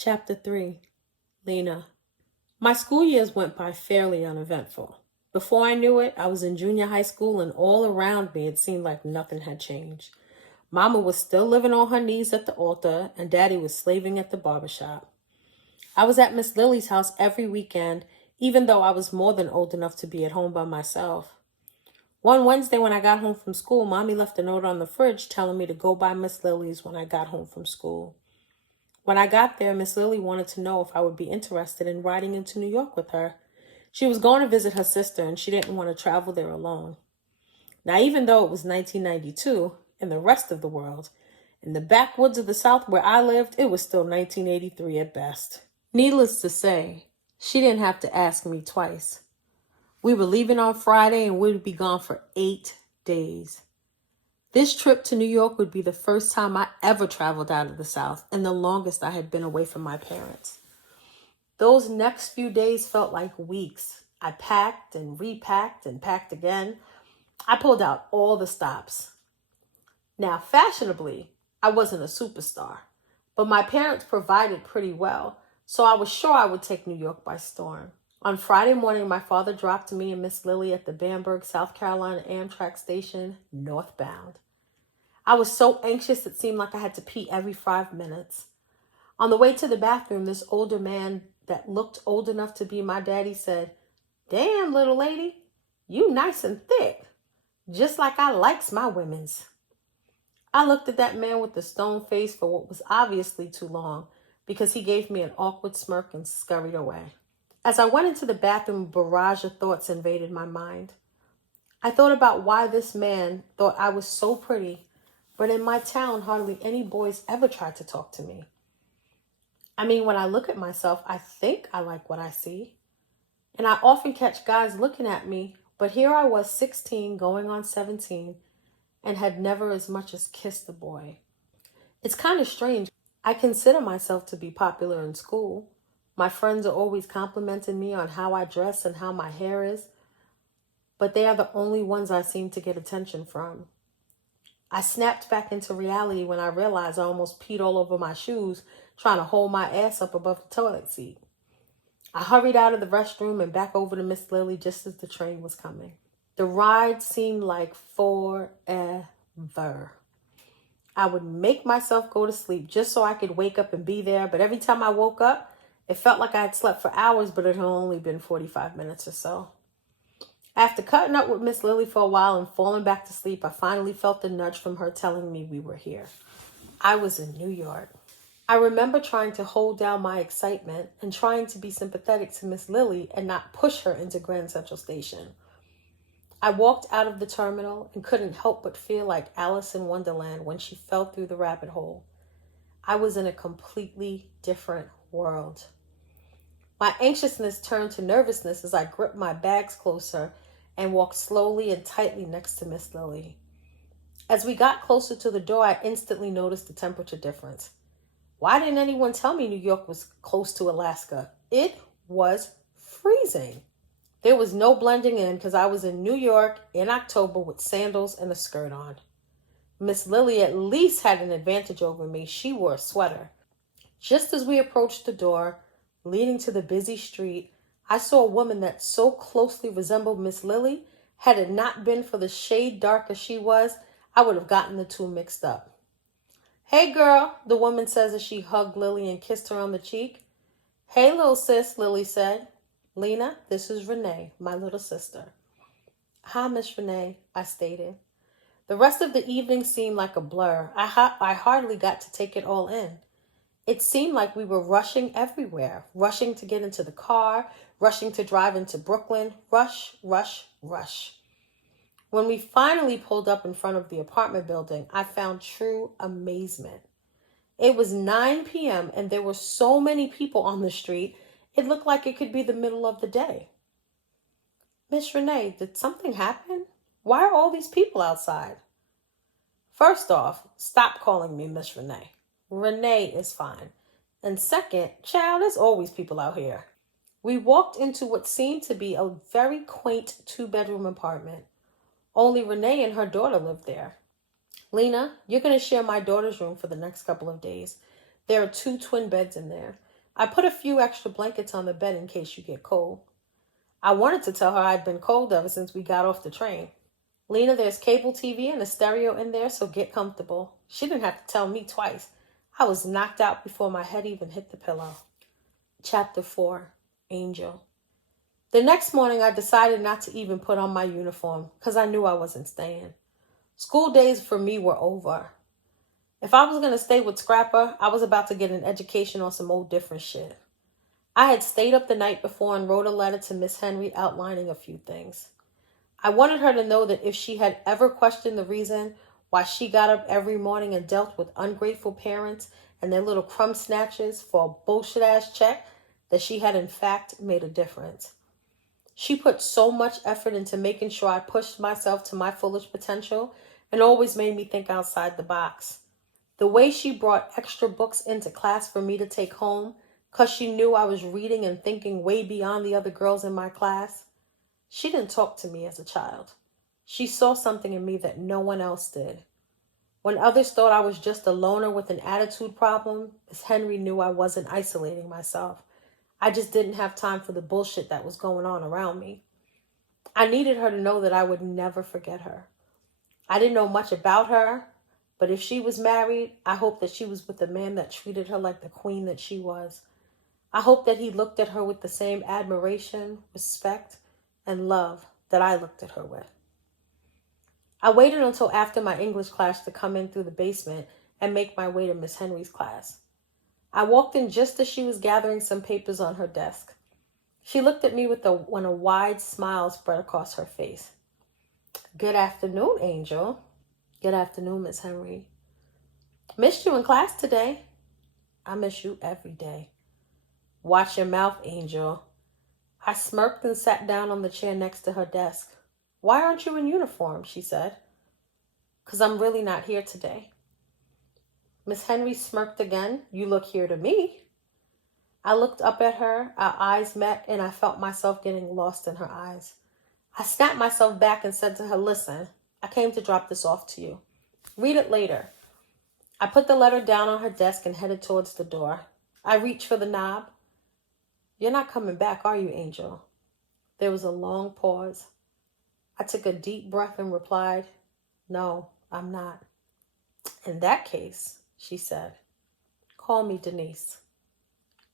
Chapter 3. Lina. My school years went by fairly uneventful. Before I knew it, I was in junior high school and all around me it seemed like nothing had changed. Mama was still living on her knees at the altar and Daddy was slaving at the barbershop. I was at Miss Lily's house every weekend, even though I was more than old enough to be at home by myself. One Wednesday when I got home from school, Mommy left a note on the fridge telling me to go by Miss Lily's when I got home from school. When I got there, Miss Lily wanted to know if I would be interested in riding into New York with her. She was going to visit her sister and she didn't want to travel there alone. Now, even though it was 1992 in the rest of the world, in the backwoods of the South where I lived, it was still 1983 at best. Needless to say, she didn't have to ask me twice. We were leaving on Friday and we would be gone for 8 days. This trip to New York would be the first time I ever traveled out of the South and the longest I had been away from my parents. Those next few days felt like weeks. I packed and repacked and packed again. I pulled out all the stops. Now, fashionably, I wasn't a superstar, but my parents provided pretty well, so I was sure I would take New York by storm. On Friday morning, my father dropped me and Miss Lily at the Bamberg, South Carolina Amtrak station, northbound. I was so anxious it seemed like I had to pee every 5 minutes. On the way to the bathroom, this older man that looked old enough to be my daddy said, "Damn, little lady, you nice and thick, just like I likes my women's." I looked at that man with the stone face for what was obviously too long because he gave me an awkward smirk and scurried away. As I went into the bathroom, a barrage of thoughts invaded my mind. I thought about why this man thought I was so pretty, but in my town, hardly any boys ever tried to talk to me. I mean, when I look at myself, I think I like what I see. And I often catch guys looking at me, but here I was 16 going on 17 and had never as much as kissed a boy. It's kind of strange. I consider myself to be popular in school. My friends are always complimenting me on how I dress and how my hair is, but they are the only ones I seem to get attention from. I snapped back into reality when I realized I almost peed all over my shoes trying to hold my ass up above the toilet seat. I hurried out of the restroom and back over to Miss Lily just as the train was coming. The ride seemed like forever. I would make myself go to sleep just so I could wake up and be there, but every time I woke up, it felt like I had slept for hours, but it had only been 45 minutes or so. After cutting up with Miss Lily for a while and falling back to sleep, I finally felt the nudge from her telling me we were here. I was in New York. I remember trying to hold down my excitement and trying to be sympathetic to Miss Lily and not push her into Grand Central Station. I walked out of the terminal and couldn't help but feel like Alice in Wonderland when she fell through the rabbit hole. I was in a completely different world. My anxiousness turned to nervousness as I gripped my bags closer and walked slowly and tightly next to Miss Lily. As we got closer to the door, I instantly noticed the temperature difference. Why didn't anyone tell me New York was close to Alaska? It was freezing. There was no blending in because I was in New York in October with sandals and a skirt on. Miss Lily at least had an advantage over me. She wore a sweater. Just as we approached the door, leading to the busy street, I saw a woman that so closely resembled Miss Lily. Had it not been for the shade darker she was, I would have gotten the two mixed up. "Hey girl," the woman says as she hugged Lily and kissed her on the cheek. "Hey little sis," Lily said. "Lina, this is Renee, my little sister." "Hi, Miss Renee," I stated. The rest of the evening seemed like a blur. I hardly got to take it all in. It seemed like we were rushing everywhere, rushing to get into the car, rushing to drive into Brooklyn, rush, rush, rush. When we finally pulled up in front of the apartment building, I found true amazement. It was 9 p.m. and there were so many people on the street, it looked like it could be the middle of the day. "Miss Renee, did something happen? Why are all these people outside?" "First off, stop calling me Miss Renee. Renee is fine. And second, child, there's always people out here." We walked into what seemed to be a very quaint 2-bedroom apartment. Only Renee and her daughter lived there. "Lina, you're going to share my daughter's room for the next couple of days. There are 2 twin beds in there. I put a few extra blankets on the bed in case you get cold. I wanted to tell her I'd been cold ever since we got off the train. Lina, there's cable TV and a stereo in there, so get comfortable. She didn't have to tell me twice. I was knocked out before my head even hit the pillow. Chapter 4, Angel. The next morning, I decided not to even put on my uniform because I knew I wasn't staying. School days for me were over. If I was going to stay with Scrapper, I was about to get an education on some old different shit. I had stayed up the night before and wrote a letter to Miss Henry outlining a few things. I wanted her to know that if she had ever questioned the reason why she got up every morning and dealt with ungrateful parents and their little crumb snatchers for a bullshit-ass check, that she had in fact made a difference. She put so much effort into making sure I pushed myself to my fullest potential and always made me think outside the box. The way she brought extra books into class for me to take home because she knew I was reading and thinking way beyond the other girls in my class. She didn't talk to me as a child. She saw something in me that no one else did. When others thought I was just a loner with an attitude problem, Miss Henry knew I wasn't isolating myself. I just didn't have time for the bullshit that was going on around me. I needed her to know that I would never forget her. I didn't know much about her, but if she was married, I hoped that she was with a man that treated her like the queen that she was. I hoped that he looked at her with the same admiration, respect, and love that I looked at her with. I waited until after my English class to come in through the basement and make my way to Miss Henry's class. I walked in just as she was gathering some papers on her desk. She looked at me when a wide smile spread across her face. "Good afternoon, Angel." "Good afternoon, Miss Henry." "Missed you in class today." "I miss you every day." "Watch your mouth, Angel." I smirked and sat down on the chair next to her desk. "Why aren't you in uniform?" she said. "'Cause I'm really not here today." Miss Henry smirked again. "You look here to me." I looked up at her, our eyes met, and I felt myself getting lost in her eyes. I snapped myself back and said to her, "Listen, I came to drop this off to you. Read it later." I put the letter down on her desk and headed towards the door. I reached for the knob. "You're not coming back, are you, Angel?" There was a long pause. I took a deep breath and replied, "No, I'm not." "In that case," she said, "call me Denise."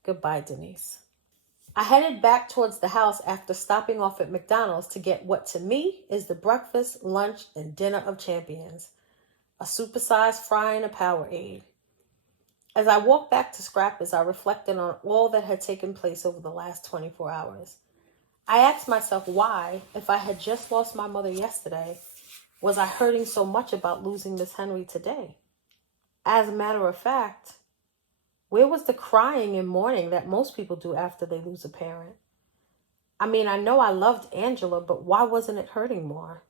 Goodbye, Denise. I headed back towards the house after stopping off at McDonald's to get what to me is the breakfast, lunch, and dinner of champions. A supersized fry and a Powerade. As I walked back to Scrappers, I reflected on all that had taken place over the last 24 hours. I asked myself why, if I had just lost my mother yesterday, was I hurting so much about losing Miss Henry today? As a matter of fact, where was the crying and mourning that most people do after they lose a parent? I mean, I know I loved Angela, but why wasn't it hurting more?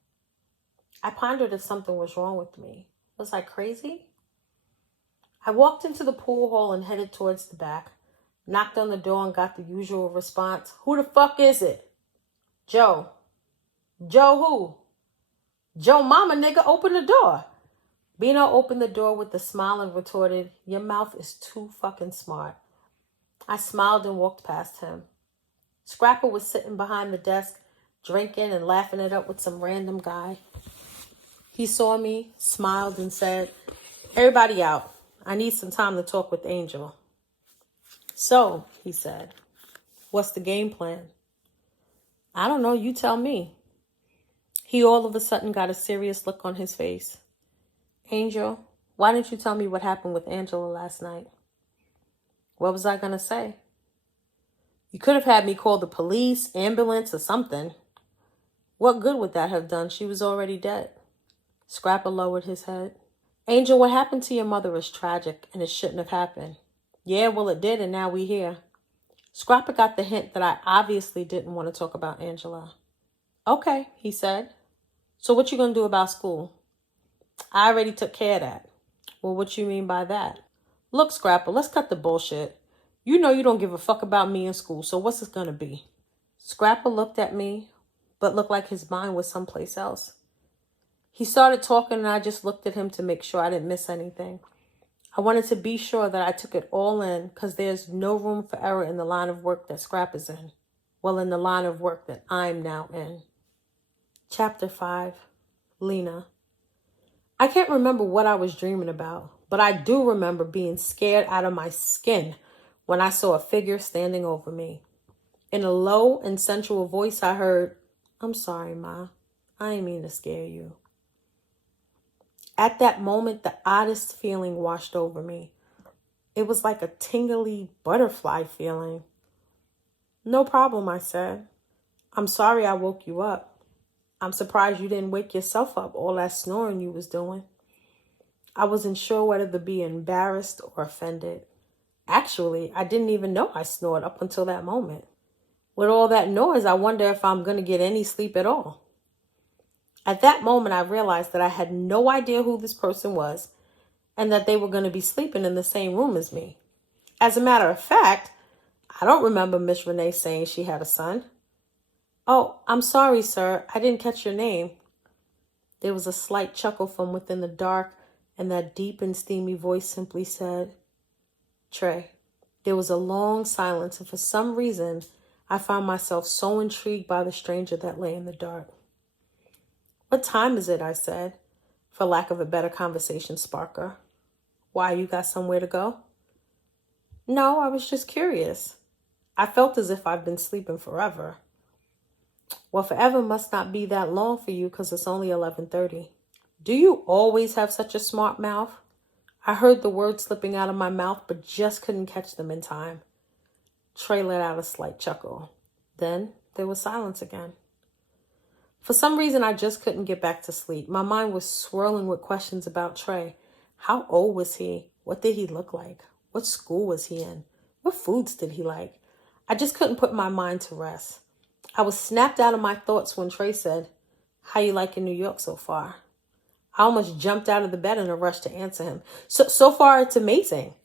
I pondered if something was wrong with me. Was I crazy? I walked into the pool hall and headed towards the back. Knocked on the door and got the usual response. "Who the fuck is it?" "Joe." "Joe who?" "Joe mama, nigga, open the door." Bino opened the door with a smile and retorted, "Your mouth is too fucking smart." I smiled and walked past him. Scrapper was sitting behind the desk, drinking and laughing it up with some random guy. He saw me, smiled, and said, "Everybody out. I need some time to talk with Angel." "So," he said, "what's the game plan?" "I don't know. You tell me." He all of a sudden got a serious look on his face. "Angel, why didn't you tell me what happened with Angela last night?" What was I going to say? "You could have had me call the police, ambulance, or something." "What good would that have done? She was already dead." Scrapper lowered his head. "Angel, what happened to your mother is tragic, and it shouldn't have happened." "Yeah, well, it did, and now we here." Scrapper got the hint that I obviously didn't want to talk about Angela. "Okay," he said. "So what you going to do about school?" "I already took care of that." "Well, what you mean by that?" "Look, Scrapper, let's cut the bullshit. You know you don't give a fuck about me in school, so what's it going to be?" Scrapper looked at me, but looked like his mind was someplace else. He started talking and I just looked at him to make sure I didn't miss anything. I wanted to be sure that I took it all in because there's no room for error in the line of work that Scrap is in. Well, in the line of work that I'm now in. Chapter 5, Lina. I can't remember what I was dreaming about, but I do remember being scared out of my skin when I saw a figure standing over me. In a low and sensual voice, I heard, "I'm sorry, Ma. I didn't mean to scare you." At that moment, the oddest feeling washed over me. It was like a tingly butterfly feeling. "No problem," I said. "I'm sorry I woke you up. I'm surprised you didn't wake yourself up, all that snoring you was doing." I wasn't sure whether to be embarrassed or offended. Actually, I didn't even know I snored up until that moment. With all that noise, I wonder if I'm going to get any sleep at all. At that moment, I realized that I had no idea who this person was and that they were going to be sleeping in the same room as me. As a matter of fact, I don't remember Miss Renee saying she had a son. "Oh, I'm sorry, sir. I didn't catch your name." There was a slight chuckle from within the dark, and that deep and steamy voice simply said, "Trey." There was a long silence, and for some reason, I found myself so intrigued by the stranger that lay in the dark. "What time is it?" I said, for lack of a better conversation sparker. "Why, you got somewhere to go?" "No, I was just curious. I felt as if I've been sleeping forever." "Well, forever must not be that long for you because it's only 11:30. Do you always have such a smart mouth?" I heard the words slipping out of my mouth, but just couldn't catch them in time. Trey let out a slight chuckle. Then there was silence again. For some reason, I just couldn't get back to sleep. My mind was swirling with questions about Trey. How old was he? What did he look like? What school was he in? What foods did he like? I just couldn't put my mind to rest. I was snapped out of my thoughts when Trey said, "How you liking New York so far?" I almost jumped out of the bed in a rush to answer him. So far, it's amazing.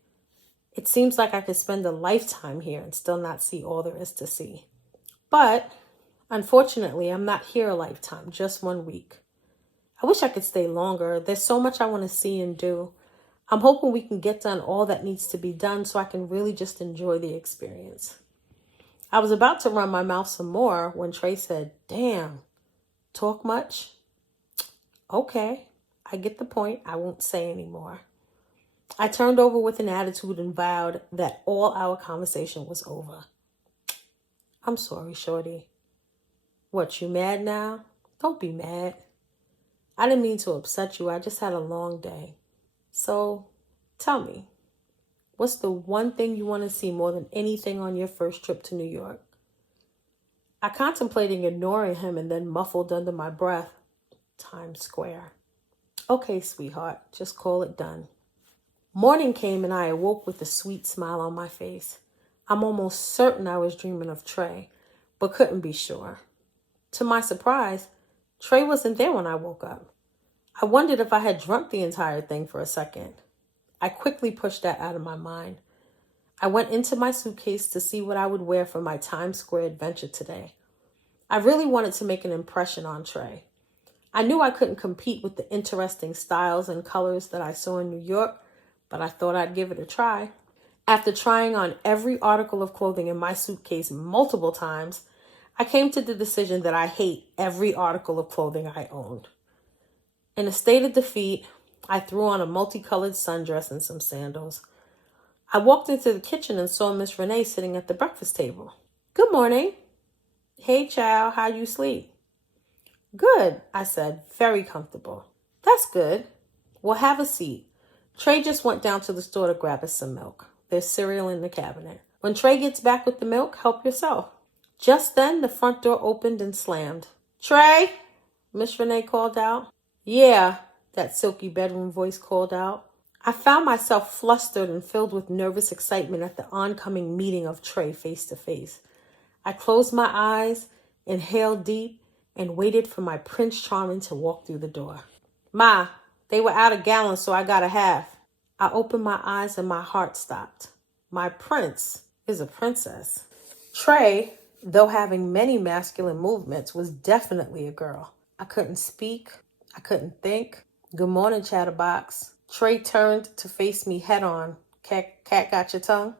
It seems like I could spend a lifetime here and still not see all there is to see. But unfortunately, I'm not here a lifetime, just 1 week. I wish I could stay longer. There's so much I want to see and do. I'm hoping we can get done all that needs to be done so I can really just enjoy the experience. I was about to run my mouth some more when Trey said, "Damn, talk much?" "Okay, I get the point. I won't say anymore." I turned over with an attitude and vowed that all our conversation was over. "I'm sorry, shorty." "What, you mad now?" "Don't be mad. I didn't mean to upset you. I just had a long day. So, tell me, what's the one thing you want to see more than anything on your first trip to New York?" I contemplated ignoring him and then muffled under my breath, "Times Square." "Okay, sweetheart, just call it done." Morning came and I awoke with a sweet smile on my face. I'm almost certain I was dreaming of Trey, but couldn't be sure. To my surprise, Trey wasn't there when I woke up. I wondered if I had dreamt the entire thing for a second. I quickly pushed that out of my mind. I went into my suitcase to see what I would wear for my Times Square adventure today. I really wanted to make an impression on Trey. I knew I couldn't compete with the interesting styles and colors that I saw in New York, but I thought I'd give it a try. After trying on every article of clothing in my suitcase multiple times, I came to the decision that I hate every article of clothing I owned. In a state of defeat, I threw on a multicolored sundress and some sandals. I walked into the kitchen and saw Miss Renee sitting at the breakfast table. "Good morning." "Hey, child, how you sleep?" "Good," I said, very comfortable. "That's good. Well, have a seat. Trey just went down to the store to grab us some milk. There's cereal in the cabinet. When Trey gets back with the milk, help yourself." Just then, the front door opened and slammed. "Trey!" Miss Renee called out. "Yeah," that silky bedroom voice called out. I found myself flustered and filled with nervous excitement at the oncoming meeting of Trey face to face. I closed my eyes, inhaled deep, and waited for my Prince Charming to walk through the door. "Ma, they were out of gallons, so I got a half." I opened my eyes and my heart stopped. My prince is a princess. Trey, though having many masculine movements, was definitely a girl. I couldn't speak. I couldn't think. "Good morning, chatterbox." Trey turned to face me head on. Cat got your tongue?